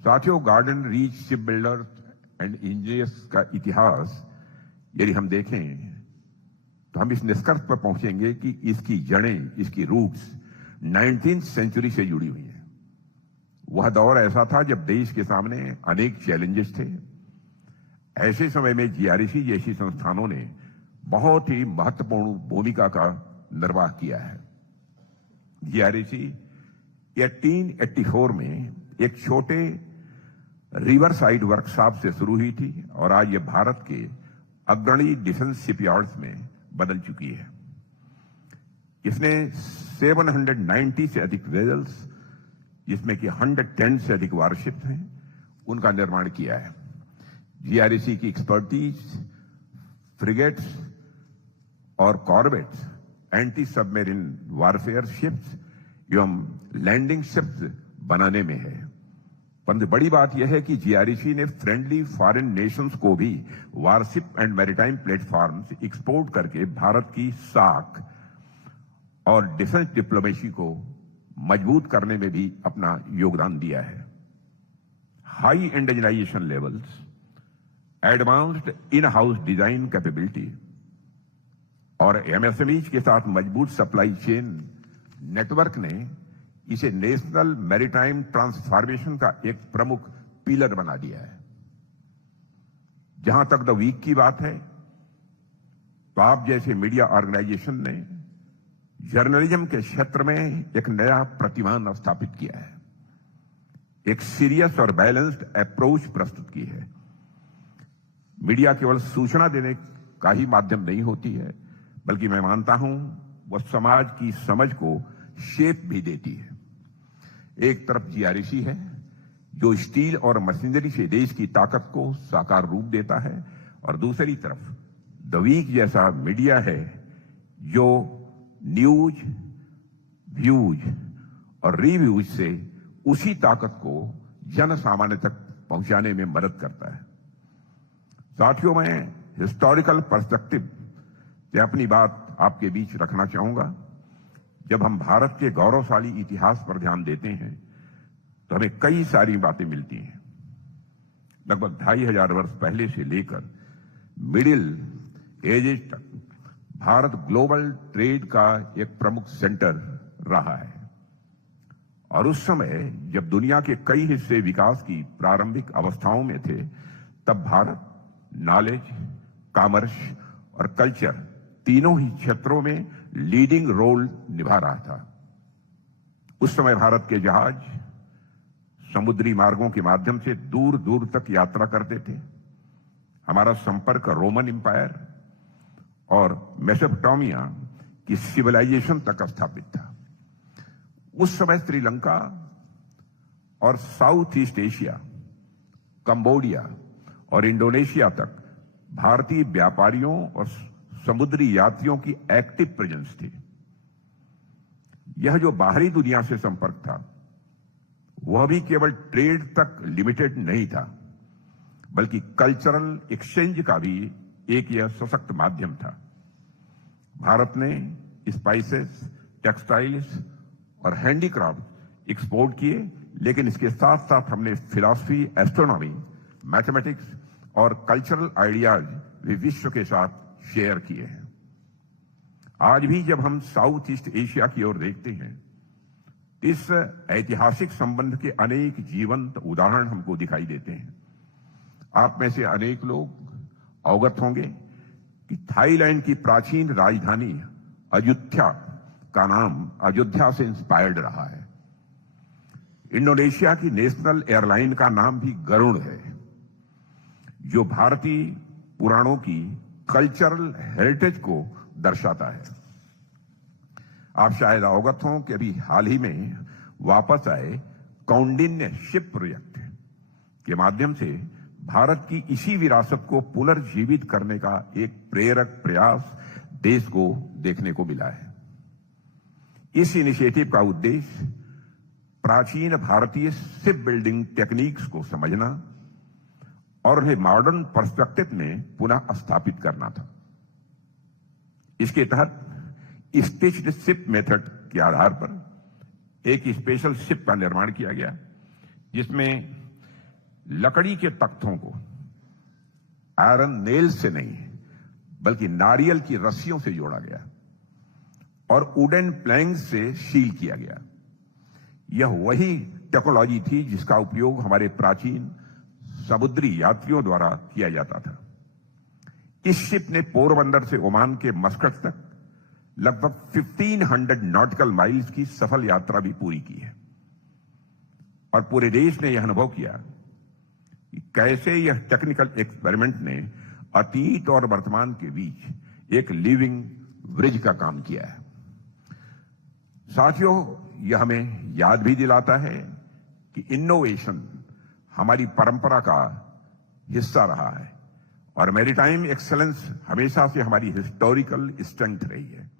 साथियों, garden reach ship builder and engineers का इतिहास यदि हम देखें तो हम इस निष्कर्ष पर पहुंचेंगे कि इसकी जड़ें, इसकी रूट्स 19th सेंचुरी से जुड़ी हुई हैं। वह दौर ऐसा था जब देश के सामने अनेक चैलेंजेस थे। ऐसे समय में जीआरईसी जैसी संस्थानों ने बहुत ही महत्वपूर्ण भूमिका का निर्वाह किया है। जीआरईसी 1884 में एक छोटे रिवर साइड वर्कशॉप से शुरू हुई थी और आज यह भारत के अग्रणी डिफेंस शिपयार्ड्स में बदल चुकी है। इसने 790 से अधिक वेजल्स, जिसमें कि 110 से अधिक वारशिप्स हैं, उनका निर्माण किया है। जीआरईसी की एक्सपर्टीज फ्रिगेट्स और corvettes, anti submarine warfare ships एवं लैंडिंग शिप्स बनाने में है। परंतु बड़ी बात यह है कि जीआरईसी ने फ्रेंडली फॉरेन नेशंस को भी warship and maritime platforms export करके भारत की साख और डिफेंस डिप्लोमेसी को मजबूत करने में भी अपना योगदान दिया है। High indigenisation levels, advanced in house design capability और एमएसएमईज के साथ मजबूत सप्लाई चेन नेटवर्क ने इसे नेशनल मैरीटाइम ट्रांसफॉर्मेशन का एक प्रमुख पिलर बना दिया है। जहां तक द वीक की बात है, तो आप जैसे मीडिया ऑर्गेनाइजेशन ने जर्नलिज्म के क्षेत्र में एक नया प्रतिमान स्थापित किया है, एक सीरियस और बैलेंस्ड अप्रोच प्रस्तुत की है। मीडिया केवल सूचना देने का ही माध्यम नहीं होती है, बल्कि मैं मानता हूं वह समाज की समझ को शेप भी देती है। एक तरफ जीआरईसी है जो स्टील और मशीनरी से देश की ताकत को साकार रूप देता है, और दूसरी तरफ द वीक जैसा मीडिया है जो न्यूज, व्यूज और रिव्यूज से उसी ताकत को जन सामान्य तक पहुंचाने में मदद करता है। साथियों, मैं हिस्टोरिकल पर्सपेक्टिव से अपनी बात आपके बीच रखना चाहूंगा। जब हम भारत के गौरवशाली इतिहास पर ध्यान देते हैं तो हमें कई सारी बातें मिलती हैं। लगभग 2500 वर्ष पहले से लेकर मिडिल एजेस तक भारत ग्लोबल ट्रेड का एक प्रमुख सेंटर रहा है, और उस समय जब दुनिया के कई हिस्से विकास की प्रारंभिक अवस्थाओं में थे, तब भारत नॉलेज, कॉमर्स और कल्चर तीनों ही क्षेत्रों में लीडिंग रोल निभा रहा था। उस समय भारत के जहाज समुद्री मार्गों के माध्यम से दूर दूर तक यात्रा करते थे। हमारा संपर्क रोमन एम्पायर और मेसोपोटामिया की सिविलाइजेशन तक स्थापित था। उस समय श्रीलंका और साउथ ईस्ट एशिया, कंबोडिया और इंडोनेशिया तक भारतीय व्यापारियों और समुद्री यात्रियों की एक्टिव प्रेजेंस थी। यह जो बाहरी दुनिया से संपर्क था, वह भी केवल ट्रेड तक लिमिटेड नहीं था, बल्कि कल्चरल एक्सचेंज का भी एक यह सशक्त माध्यम था। भारत ने स्पाइसेस, टेक्सटाइल्स और हैंडीक्राफ्ट एक्सपोर्ट किए, लेकिन इसके साथ साथ हमने फिलॉसफी, एस्ट्रोनॉमी, मैथमेटिक्स और कल्चरल आइडियाज भी विश्व के साथ शेयर किए हैं। आज भी जब हम साउथ ईस्ट एशिया की ओर देखते हैं, इस ऐतिहासिक संबंध के अनेक जीवंत उदाहरण हमको दिखाई देते हैं। आप में से अनेक लोग अवगत होंगे कि थाईलैंड की प्राचीन राजधानी अयोध्या का नाम अयोध्या से इंस्पायर्ड रहा है। इंडोनेशिया की नेशनल एयरलाइन का नाम भी गरुड़ है, जो भारतीय पुराणों की कल्चरल हेरिटेज को दर्शाता है। आप शायद अवगत हों कि अभी हाल ही में वापस आए कौंडिन्य शिप प्रोजेक्ट के माध्यम से भारत की इसी विरासत को पुनर्जीवित करने का एक प्रेरक प्रयास देश को देखने को मिला है। इस इनिशिएटिव का उद्देश्य प्राचीन भारतीय शिप बिल्डिंग टेक्निक्स को समझना और उन्हें मॉडर्न पर्सपेक्टिव में पुनः स्थापित करना था। इसके तहत स्टिच्ड शिप मेथड के आधार पर एक स्पेशल शिप का निर्माण किया गया, जिसमें लकड़ी के तख्तों को आयरन नेल से नहीं बल्कि नारियल की रस्सियों से जोड़ा गया और वुडन प्लैंक से सील किया गया। यह वही टेक्नोलॉजी थी जिसका उपयोग हमारे प्राचीन समुद्री यात्रियों द्वारा किया जाता था। इस शिप ने पोरबंदर से ओमान के मस्कट तक लगभग 1500 नॉटिकल माइल्स की सफल यात्रा भी पूरी की है और पूरे देश ने यह अनुभव किया कि कैसे यह टेक्निकल एक्सपेरिमेंट ने अतीत और वर्तमान के बीच एक लिविंग ब्रिज का काम किया है। साथियों, यह हमें याद भी दिलाता है कि इनोवेशन हमारी परंपरा का हिस्सा रहा है और मैरीटाइम एक्सेलेंस हमेशा से हमारी हिस्टोरिकल स्ट्रेंथ रही है।